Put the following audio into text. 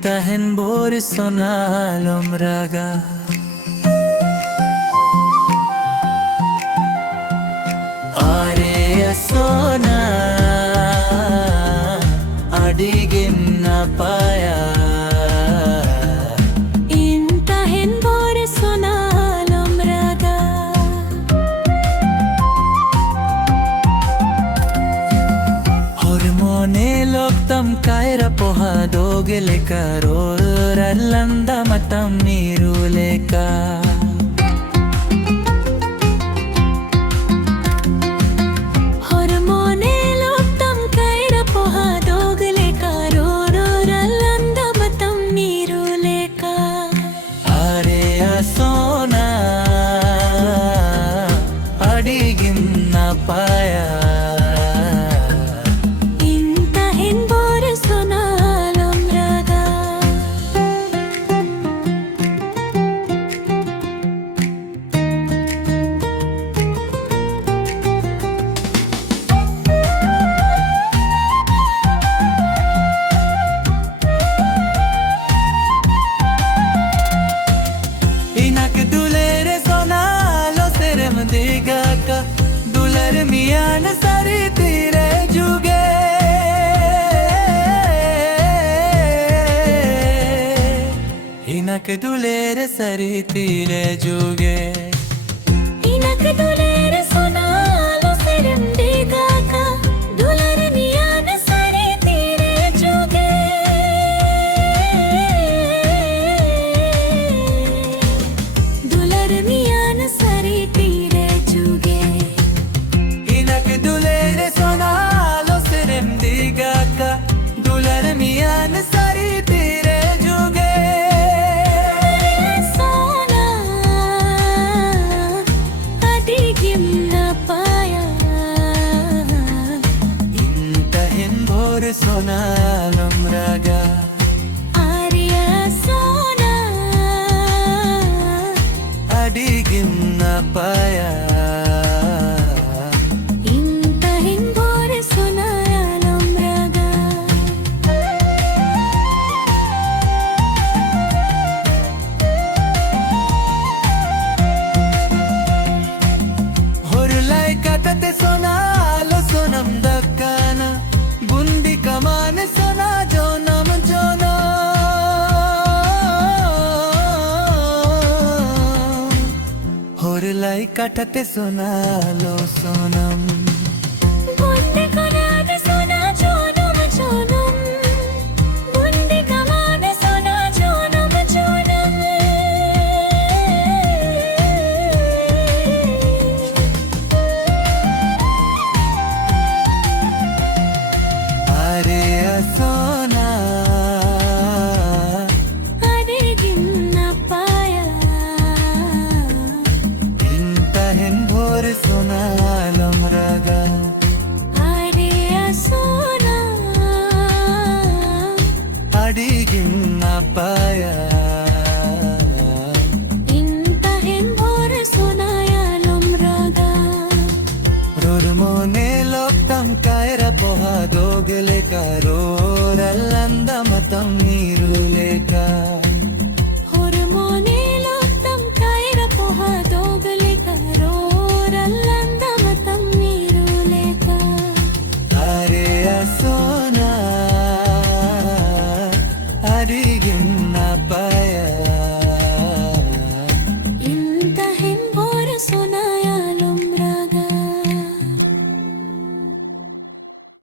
Intahin borisonalom raga Are sona adigin na paya Intahin borisonalom raga Hormone loktam kaira poha dogele karor allanda matam niruleka Hormone loktam kaira poha dogele karor allanda matam niruleka Are sona adigin na paya दुलर मियान सारी तेरे जुगे हिनक दुलेर सारी तेरे जुगे हिनक Duler सोनालो serum देगा का दुलर मियान सारे तेरे जुगे दुलर मियान सारे तेरे जुगे दुलेर सोनालो सेरम देगा का दुलर मियान सारी तेरे जुगे सोना अडिगिम ना पाया इंतहिन भोर सोनालम रागा आर्या सोना अडिगिम ना पाया Katate sonalo sonam dakkana bundi kamane sona jonam jono horlai katate sonalo sonam bundi kamane sona jonam jonam bundi kamane sona jonam jonam Sona adigin na paya intahin bhor sonalam raga Arya sona adigin na paya intahin bhor sonayalam raga Hormone loktam kaira poha dogele karor allanda matam niruleka